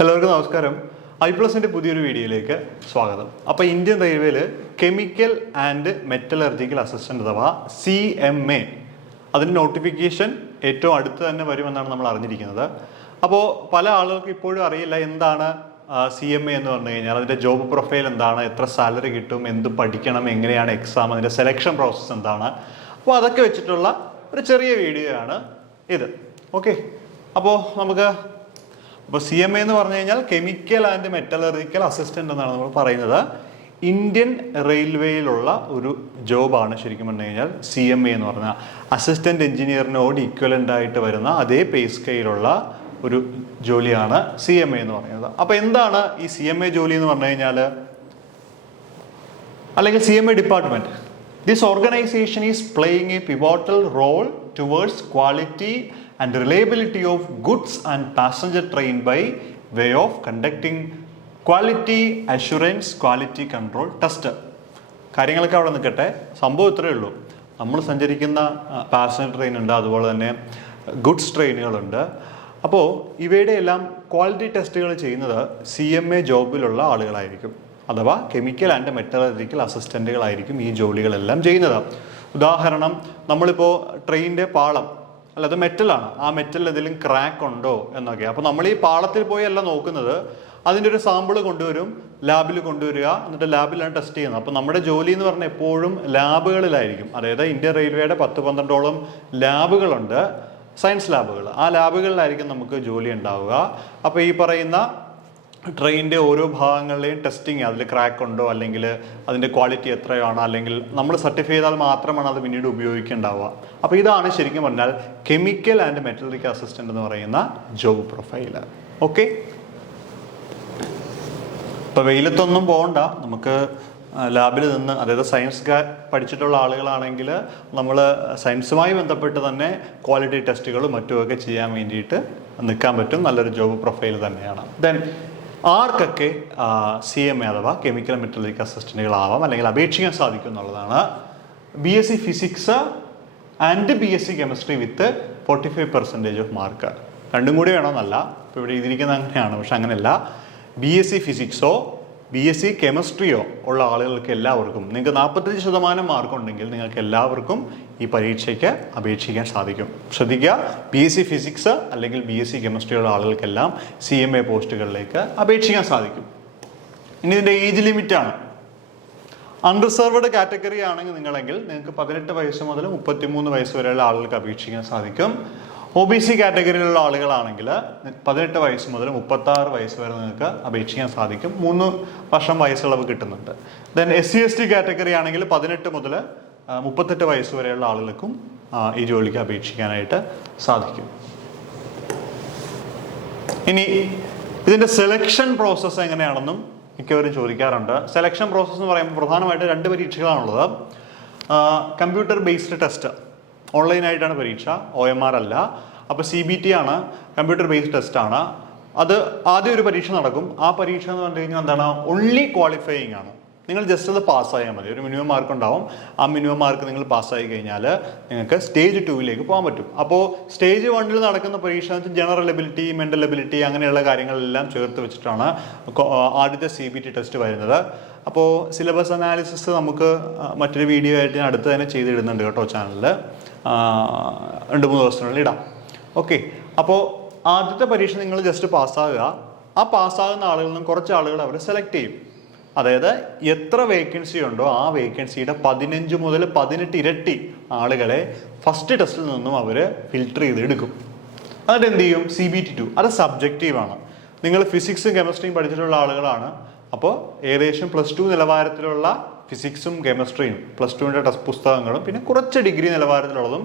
എല്ലാവർക്കും നമസ്കാരം. iPlusന്റെ പുതിയൊരു വീഡിയോയിലേക്ക് സ്വാഗതം. അപ്പോൾ ഇന്ത്യൻ റെയിൽവേയിൽ കെമിക്കൽ ആൻഡ് മെറ്റലർജിക്കൽ അസിസ്റ്റന്റ് അഥവാ CMA അതിൻ്റെ നോട്ടിഫിക്കേഷൻ ഏറ്റവും അടുത്ത് തന്നെ വരുമെന്നാണ് നമ്മൾ അറിഞ്ഞിരിക്കുന്നത്. അപ്പോൾ പല ആളുകൾക്ക് ഇപ്പോഴും അറിയില്ല എന്താണ് CMA എന്ന് പറഞ്ഞു കഴിഞ്ഞാൽ, അതിൻ്റെ ജോബ് പ്രൊഫൈൽ എന്താണ്, എത്ര സാലറി കിട്ടും, എന്ത് പഠിക്കണം, എങ്ങനെയാണ് എക്സാം, അതിൻ്റെ സെലക്ഷൻ പ്രോസസ്സ് എന്താണ്. അപ്പോൾ അതൊക്കെ വെച്ചിട്ടുള്ള ഒരു ചെറിയ വീഡിയോ ആണ് ഇത്. ഓക്കെ, അപ്പോൾ CMA എന്ന് പറഞ്ഞു കഴിഞ്ഞാൽ കെമിക്കൽ ആൻഡ് മെറ്റലർജിക്കൽ അസിസ്റ്റന്റ് എന്നാണ് നമ്മൾ പറയുന്നത്. ഇന്ത്യൻ റെയിൽവേയിലുള്ള ഒരു ജോബാണ് ശരിക്കും പറഞ്ഞു കഴിഞ്ഞാൽ CMA എന്ന് പറഞ്ഞാൽ. അസിസ്റ്റന്റ് എഞ്ചിനീയറിനോട് ഈക്വലൻ്റ് ആയിട്ട് വരുന്ന അതേ പേ സ്കെയിലുള്ള ഒരു ജോലിയാണ് CMA എന്ന് പറയുന്നത്. അപ്പോൾ എന്താണ് ഈ CMA ജോലി എന്ന് പറഞ്ഞു കഴിഞ്ഞാൽ, അല്ലെങ്കിൽ CMA department? This organization is playing a pivotal role towards quality and reliability of goods and passenger train by way of conducting quality assurance, quality control test. കാര്യങ്ങളൊക്കെ അവിടെ നിൽക്കട്ടെ, സംഭവം ഇത്രയേ ഉള്ളൂ. നമ്മൾ സഞ്ചരിക്കുന്ന പാസഞ്ചർ ട്രെയിൻ ഉണ്ട്, അതുപോലെ തന്നെ ഗുഡ്സ് ട്രെയിനുകളുണ്ട്. അപ്പോൾ ഇവയുടെ എല്ലാം ക്വാളിറ്റി ടെസ്റ്റുകൾ ചെയ്യുന്നത് CMA ജോബിലുള്ള ആളുകളായിരിക്കും, അഥവാ കെമിക്കൽ ആൻഡ് മെറ്റലർജിക്കൽ അസിസ്റ്റൻറ്റുകളായിരിക്കും ഈ ജോലികളെല്ലാം ചെയ്യുന്നത്. ഉദാഹരണം, നമ്മളിപ്പോൾ ട്രെയിനിൻ്റെ പാളം അല്ല, അത് മെറ്റലാണ്, ആ മെറ്റലിൽ എന്തെങ്കിലും ക്രാക്ക് ഉണ്ടോ എന്നൊക്കെ. അപ്പോൾ നമ്മൾ ഈ പാളത്തിൽ പോയി അല്ല നോക്കുന്നത്, അതിൻ്റെ ഒരു സാമ്പിൾ കൊണ്ടുവരും, ലാബിൽ കൊണ്ടുവരിക, എന്നിട്ട് ലാബിലാണ് ടെസ്റ്റ് ചെയ്യുന്നത്. അപ്പോൾ നമ്മുടെ ജോലി എന്ന് പറഞ്ഞാൽ എപ്പോഴും ലാബുകളിലായിരിക്കും. അതായത് ഇന്ത്യൻ റെയിൽവേയുടെ 10-12ഓളം ലാബുകളുണ്ട്, സയൻസ് ലാബുകൾ. ആ ലാബുകളിലായിരിക്കും നമുക്ക് ജോലി ഉണ്ടാവുക. അപ്പോൾ ഈ പറയുന്ന ട്രെയിനിൻ്റെ ഓരോ ഭാഗങ്ങളിലെയും ടെസ്റ്റിങ്, അതിൽ ക്രാക്ക് ഉണ്ടോ, അല്ലെങ്കിൽ അതിൻ്റെ ക്വാളിറ്റി എത്രയാണ്, അല്ലെങ്കിൽ നമ്മൾ സർട്ടിഫൈ ചെയ്താൽ മാത്രമാണ് അത് പിന്നീട് ഉപയോഗിക്കേണ്ടാവുക. അപ്പോൾ ഇതാണ് ശരിക്കും പറഞ്ഞാൽ കെമിക്കൽ ആൻഡ് മെറ്റലർജിക്കൽ അസിസ്റ്റൻ്റ് എന്ന് പറയുന്ന ജോബ് പ്രൊഫൈൽ. ഓക്കെ, ഇപ്പോൾ വെയിലത്തൊന്നും പോകണ്ട, നമുക്ക് ലാബിൽ നിന്ന്, അതായത് സയൻസ് പഠിച്ചിട്ടുള്ള ആളുകളാണെങ്കിൽ നമ്മൾ സയൻസുമായി ബന്ധപ്പെട്ട് തന്നെ ക്വാളിറ്റി ടെസ്റ്റുകളും മറ്റുമൊക്കെ ചെയ്യാൻ വേണ്ടിയിട്ട് നിൽക്കാൻ പറ്റും. നല്ലൊരു ജോബ് പ്രൊഫൈൽ തന്നെയാണ്. ദെൻ ആർക്കൊക്കെ CMA അഥവാ കെമിക്കൽ മെറ്റലർജിക്കൽ അസിസ്റ്റന്റുകളാവാം അല്ലെങ്കിൽ അപേക്ഷിക്കാൻ സാധിക്കും എന്നുള്ളതാണ്. BSc physics and BSc chemistry with 45% off mark. രണ്ടും കൂടി വേണമെന്നല്ല, ഇപ്പോൾ ഇവിടെ എഴുതിയിരിക്കുന്നത് അങ്ങനെയാണ്, പക്ഷെ അങ്ങനെയല്ല. BSc ഫിസിക്സോ BSc കെമിസ്ട്രിയോ ഉള്ള ആളുകൾക്ക് എല്ലാവർക്കും, നിങ്ങൾക്ക് 45% മാർക്ക് ഉണ്ടെങ്കിൽ നിങ്ങൾക്ക് എല്ലാവർക്കും ഈ പരീക്ഷയ്ക്ക് അപേക്ഷിക്കാൻ സാധിക്കും. ശ്രദ്ധിക്കുക, BSc ഫിസിക്സ് അല്ലെങ്കിൽ BSc കെമിസ്ട്രിയുള്ള ആളുകൾക്കെല്ലാം CMA പോസ്റ്റുകളിലേക്ക് അപേക്ഷിക്കാൻ സാധിക്കും. ഇനി ഇതിൻ്റെ ഏജ് ലിമിറ്റാണ്. അൺറിസർവ്ഡ് കാറ്റഗറി ആണെങ്കിൽ നിങ്ങൾക്ക് 18 വയസ്സ് മുതൽ 33 വയസ്സ് വരെയുള്ള ആളുകൾക്ക് അപേക്ഷിക്കാൻ സാധിക്കും. OBC കാറ്റഗറിയിലുള്ള ആളുകളാണെങ്കിൽ 18 വയസ്സ് മുതൽ 36 വയസ്സ് വരെ നിങ്ങൾക്ക് അപേക്ഷിക്കാൻ സാധിക്കും. 3 വർഷം വയസ്സിളവ് കിട്ടുന്നുണ്ട്. ദെൻ SC/ST കാറ്റഗറി ആണെങ്കിൽ 18 മുതൽ 38 വയസ്സ് വരെയുള്ള ആളുകൾക്കും ഈ ജോലിക്ക് അപേക്ഷിക്കാനായിട്ട് സാധിക്കും. ഇനി ഇതിൻ്റെ സെലക്ഷൻ പ്രോസസ്സ് എങ്ങനെയാണെന്നും മിക്കവരും ചോദിക്കാറുണ്ട്. സെലക്ഷൻ പ്രോസസ്സ് എന്ന് പറയുമ്പോൾ പ്രധാനമായിട്ട് 2 പരീക്ഷകളാണുള്ളത്. കമ്പ്യൂട്ടർ ബേസ്ഡ് ടെസ്റ്റ്, ഓൺലൈനായിട്ടാണ് പരീക്ഷ, OMR അല്ല. അപ്പോൾ CBT ആണ്, കമ്പ്യൂട്ടർ ബേസ്ഡ് ടെസ്റ്റാണ്. അത് ആദ്യം ഒരു പരീക്ഷ നടക്കും. ആ പരീക്ഷ എന്ന് പറഞ്ഞു കഴിഞ്ഞാൽ എന്താണ്, ഓൺലി ക്വാളിഫയിങ് ആണ്. നിങ്ങൾ ജസ്റ്റ് അത് പാസ്സായാൽ മതി. ഒരു മിനിമം മാർക്ക് ഉണ്ടാവും. ആ മിനിമം മാർക്ക് നിങ്ങൾ പാസ്സായി കഴിഞ്ഞാൽ നിങ്ങൾക്ക് സ്റ്റേജ് 2 പോകാൻ പറ്റും. അപ്പോൾ സ്റ്റേജ് 1 നടക്കുന്ന പരീക്ഷ എന്ന് വെച്ചാൽ ജനറൽ എബിലിറ്റി, മെൻ്റൽ എബിലിറ്റി അങ്ങനെയുള്ള കാര്യങ്ങളെല്ലാം ചേർത്ത് വെച്ചിട്ടാണ് ആദ്യത്തെ CBT ടെസ്റ്റ് വരുന്നത്. അപ്പോൾ സിലബസ് അനാലിസിസ് നമുക്ക് മറ്റൊരു വീഡിയോ ആയിട്ട് ഞാൻ അടുത്ത് തന്നെ ചെയ്തിടുന്നുണ്ട് കേട്ടോ ചാനലിൽ. 2-3 ദിവസത്തിനുള്ളിൽ ഇടാം. ഓക്കെ, അപ്പോൾ ആദ്യത്തെ പരീക്ഷ നിങ്ങൾ ജസ്റ്റ് പാസ്സാകുക. ആ പാസ്സാകുന്ന ആളുകളിൽ നിന്നും കുറച്ച് ആളുകൾ അവർ സെലക്ട് ചെയ്യും. അതായത് എത്ര വേക്കൻസി ഉണ്ടോ ആ വേക്കൻസിയുടെ 15 മുതൽ 18 ഇരട്ടി ആളുകളെ ഫസ്റ്റ് ടെസ്റ്റിൽ നിന്നും അവർ ഫിൽട്ടർ ചെയ്ത് എടുക്കും. എന്നിട്ട് എന്ത് ചെയ്യും, CBT 2 അത് സബ്ജക്റ്റീവാണ്. നിങ്ങൾ ഫിസിക്സും കെമിസ്ട്രിയും പഠിച്ചിട്ടുള്ള ആളുകളാണ്. അപ്പോൾ ഏകദേശം +2 നിലവാരത്തിലുള്ള ഫിസിക്സും കെമിസ്ട്രിയും, +2ൻ്റെ ടെസ്റ്റ് പുസ്തകങ്ങളും, പിന്നെ കുറച്ച് ഡിഗ്രി നിലവാരത്തിലുള്ളതും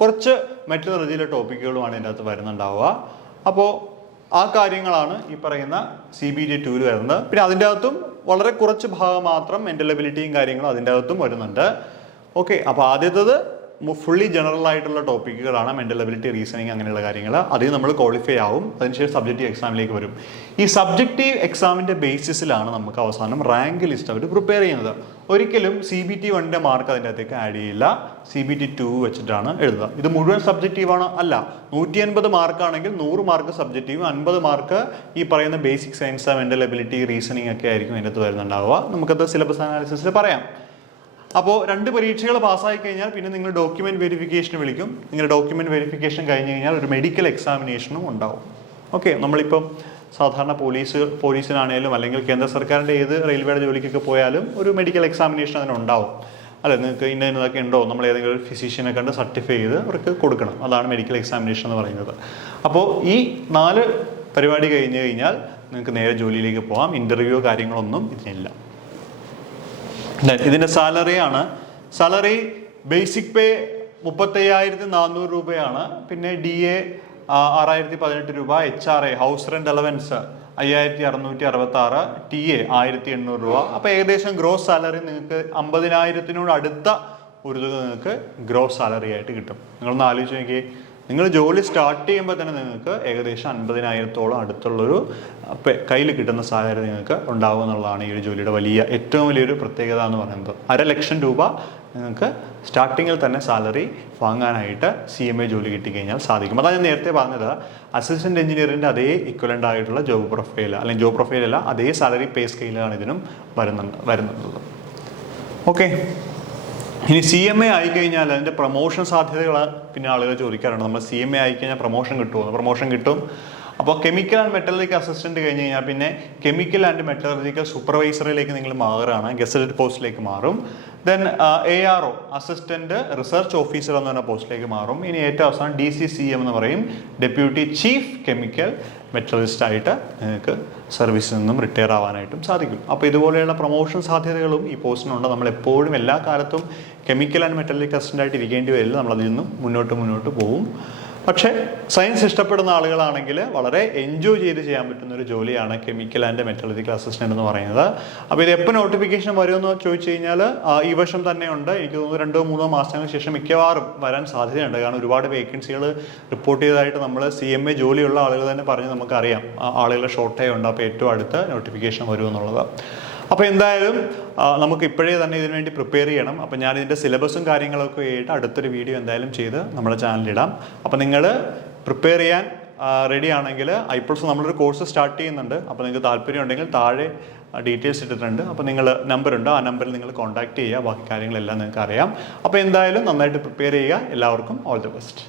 കുറച്ച് മെറ്റലർജിയിലെ ടോപ്പിക്കുകളുമാണ് ഇതിൻ്റെ അകത്ത് വരുന്നുണ്ടാവുക. അപ്പോൾ ആ കാര്യങ്ങളാണ് ഈ പറയുന്ന CBT 2 വരുന്നത്. പിന്നെ അതിൻ്റെ അകത്തും വളരെ കുറച്ച് ഭാഗം മാത്രം മെൻ്റൽ എബിലിറ്റിയും കാര്യങ്ങളും അതിൻ്റെ അകത്തും വരുന്നുണ്ട്. ഓക്കെ, അപ്പോൾ ആദ്യത്തേത് ഫുള്ളി ജനറൽ ആയിട്ടുള്ള ടോപ്പിക്കുകളാണ്, മെൻ്റൽ എബിലിറ്റി, റീസണിങ്, അങ്ങനെയുള്ള കാര്യങ്ങൾ. അതിൽ നമ്മൾ ക്വാളിഫൈ ആവും. അതിനുശേഷം സബ്ജക്റ്റീവ് എക്സാമിലേക്ക് വരും. ഈ സബ്ജക്റ്റീവ് എക്സാമിൻ്റെ ബേസിസിലാണ് നമുക്ക് അവസാനം റാങ്ക് ലിസ്റ്റ് അവർ പ്രിപ്പയർ ചെയ്യുന്നത്. ഒരിക്കലും CBT 1 മാർക്ക് അതിൻ്റെ അകത്തേക്ക് ആഡ് ചെയ്യില്ല. CBT 2 വെച്ചിട്ടാണ് എഴുതുക. ഇത് മുഴുവൻ സബ്ജക്റ്റീവാണ് അല്ല. 180 മാർക്കാണെങ്കിൽ 100 മാർക്ക് സബ്ജക്റ്റീവ്, 50 മാർക്ക് ഈ പറയുന്ന basic science, mental ability, reasoning ഒക്കെ ആയിരിക്കും അതിനകത്ത് വരുന്നുണ്ടാവുക. നമുക്കത് സിലബസ് അനാലിസിസിൽ പറയാം. അപ്പോൾ 2 പരീക്ഷകൾ പാസ്സായി കഴിഞ്ഞാൽ പിന്നെ നിങ്ങൾ ഡോക്യുമെൻറ്റ് വെരിഫിക്കേഷന് വിളിക്കും. നിങ്ങളുടെ ഡോക്യുമെൻറ്റ് വെരിഫിക്കേഷൻ കഴിഞ്ഞ് കഴിഞ്ഞാൽ ഒരു മെഡിക്കൽ എക്സാമിനേഷനും ഉണ്ടാവും. ഓക്കെ, നമ്മളിപ്പം സാധാരണ പോലീസിനാണേലും അല്ലെങ്കിൽ കേന്ദ്ര സർക്കാരിൻ്റെ ഏത് റെയിൽവേയുടെ ജോലിക്കൊക്കെ പോയാലും ഒരു മെഡിക്കൽ എക്സാമിനേഷൻ അതിനുണ്ടാവും. അല്ലെ, നിങ്ങൾക്ക് ഇന്നതൊക്കെ ഉണ്ടോ, നമ്മൾ ഏതെങ്കിലും ഒരു ഫിസിഷ്യനെ കണ്ട് സർട്ടിഫൈ ചെയ്ത് അവർക്ക് കൊടുക്കണം. അതാണ് മെഡിക്കൽ എക്സാമിനേഷൻ എന്ന് പറയുന്നത്. അപ്പോൾ ഈ 4 പരിപാടി കഴിഞ്ഞ് കഴിഞ്ഞാൽ നിങ്ങൾക്ക് നേരെ ജോലിയിലേക്ക് പോകാം. ഇൻ്റർവ്യൂ കാര്യങ്ങളൊന്നും ഇതിനില്ല. ഇതിൻ്റെ സാലറിയാണ്. സാലറി ബേസിക് പേ 35,400 രൂപയാണ്. പിന്നെ DA 6,018 രൂപ, HRA house rent allowance 5,666, TA 1,800 രൂപ. അപ്പോൾ ഏകദേശം ഗ്രോസ് സാലറി നിങ്ങൾക്ക് 50,000-നോട് അടുത്ത ഒരു തുക നിങ്ങൾക്ക് ഗ്രോസ് സാലറി ആയിട്ട് കിട്ടും. നിങ്ങളൊന്ന് ആലോചിച്ച് നോക്കി, നിങ്ങൾ ജോലി സ്റ്റാർട്ട് ചെയ്യുമ്പോൾ തന്നെ നിങ്ങൾക്ക് ഏകദേശം 50,000-ഓളം അടുത്തുള്ളൊരു കയ്യിൽ കിട്ടുന്ന സാലറി നിങ്ങൾക്ക് ഉണ്ടാവും എന്നുള്ളതാണ് ഈ ഒരു ജോലിയുടെ ഏറ്റവും വലിയൊരു പ്രത്യേകത എന്ന് പറയുന്നത്. 500,000 രൂപ നിങ്ങൾക്ക് സ്റ്റാർട്ടിങ്ങിൽ തന്നെ സാലറി വാങ്ങാനായിട്ട് CMA ജോലി കിട്ടിക്കഴിഞ്ഞാൽ സാധിക്കും. അതാണ് ഞാൻ നേരത്തെ പറഞ്ഞത്. അസിസ്റ്റൻറ്റ് എഞ്ചിനീയറിൻ്റെ അതേ ഇക്വലൻ്റ് ആയിട്ടുള്ള ജോബ് പ്രൊഫൈൽ, അല്ലെങ്കിൽ ജോബ് പ്രൊഫൈലല്ല, അതേ സാലറി പേ സ്കെയിലാണ് ഇതിനും വരുന്നത്. ഓക്കെ, ഇനി CMA ആയിക്കഴിഞ്ഞാൽ അതിൻ്റെ പ്രൊമോഷൻ സാധ്യതകൾ പിന്നെ ആളുകൾ ചോദിക്കാറുണ്ട്. നമ്മൾ CMA ആയിക്കഴിഞ്ഞാൽ പ്രൊമോഷൻ കിട്ടുമോ? പ്രൊമോഷൻ കിട്ടും. അപ്പോൾ കെമിക്കൽ ആൻഡ് മെറ്റലർജിക്കൽ അസിസ്റ്റൻറ്റ് കഴിഞ്ഞ് കഴിഞ്ഞാൽ പിന്നെ കെമിക്കൽ ആൻഡ് മെറ്റലർജിക്കൽ സൂപ്പർവൈസറിലേക്ക് നിങ്ങൾ മാറുകയാണ്, ഗസറ്റഡ് പോസ്റ്റിലേക്ക് മാറും. Then ARO assistant research officer എന്ന് പറഞ്ഞ പോസ്റ്റിലേക്ക് മാറും. ഇനി ഏറ്റവും അവസാനം DCCM എന്ന് പറയും, ഡെപ്യൂട്ടി ചീഫ് കെമിക്കൽ മെറ്റലറിസ്റ്റ് ആയിട്ട് നിങ്ങൾക്ക് സർവീസിൽ നിന്നും റിട്ടയർ ആവാനായിട്ടും സാധിക്കും. അപ്പോൾ ഇതുപോലെയുള്ള പ്രൊമോഷൻ സാധ്യതകളും ഈ പോസ്റ്റിനുണ്ട്. നമ്മൾ എപ്പോഴും എല്ലാ കാലത്തും കെമിക്കൽ ആൻഡ് മെറ്റലർജിക്കൽ അസിസ്റ്റൻ്റ് ആയിട്ട് ഇരിക്കേണ്ടി വരില്ല. നമ്മളതിൽ നിന്നും മുന്നോട്ട് പോകും. പക്ഷേ സയൻസ് ഇഷ്ടപ്പെടുന്ന ആളുകളാണെങ്കിൽ വളരെ എൻജോയ് ചെയ്ത് ചെയ്യാൻ പറ്റുന്ന ഒരു ജോലിയാണ് കെമിക്കൽ ആൻഡ് മെറ്റലർജിക്കൽ അസിസ്റ്റൻ്റ് എന്ന് പറയുന്നത്. അപ്പോൾ ഇത് എപ്പോൾ നോട്ടിഫിക്കേഷൻ വരുമെന്ന് ചോദിച്ചു കഴിഞ്ഞാൽ ഈ വർഷം തന്നെ ഉണ്ട്. എനിക്ക് തോന്നുന്നു 2-3 മാസങ്ങൾക്ക് ശേഷം മിക്കവാറും വരാൻ സാധ്യതയുണ്ട്. കാരണം ഒരുപാട് വേക്കൻസികൾ റിപ്പോർട്ട് ചെയ്തതായിട്ട് നമ്മൾ CMA ജോലിയുള്ള ആളുകൾ തന്നെ പറഞ്ഞ് നമുക്കറിയാം. ആളുകളുടെ ഷോർട്ടേജ് ഉണ്ട്. അപ്പോൾ ഏറ്റവും അടുത്ത് നോട്ടിഫിക്കേഷൻ വരുമെന്നുള്ളത്. അപ്പോൾ എന്തായാലും നമുക്ക് ഇപ്പോഴേ തന്നെ ഇതിനു വേണ്ടി പ്രിപ്പയർ ചെയ്യണം. അപ്പോൾ ഞാൻ ഇതിൻ്റെ സിലബസും കാര്യങ്ങളൊക്കെ ആയിട്ട് അടുത്തൊരു വീഡിയോ എന്തായാലും ചെയ്ത് നമ്മുടെ ചാനലിലിടാം. അപ്പോൾ നിങ്ങൾ പ്രിപ്പയർ ചെയ്യാൻ റെഡി ആണെങ്കിൽ iPlus നമ്മളൊരു കോഴ്സ് സ്റ്റാർട്ട് ചെയ്യുന്നുണ്ട്. അപ്പോൾ നിങ്ങൾക്ക് താല്പര്യം ഉണ്ടെങ്കിൽ താഴെ ഡീറ്റെയിൽസ് ഇട്ടിട്ടുണ്ട്. അപ്പോൾ നിങ്ങൾ നമ്പറുണ്ട്, ആ നമ്പറിൽ നിങ്ങൾ കോൺടാക്ട് ചെയ്യുക. ബാക്കി കാര്യങ്ങളെല്ലാം നിങ്ങൾക്ക് അറിയാം. അപ്പോൾ എന്തായാലും നന്നായിട്ട് പ്രിപ്പയർ ചെയ്യുക. എല്ലാവർക്കും ഓൾ ദി ബെസ്റ്റ്.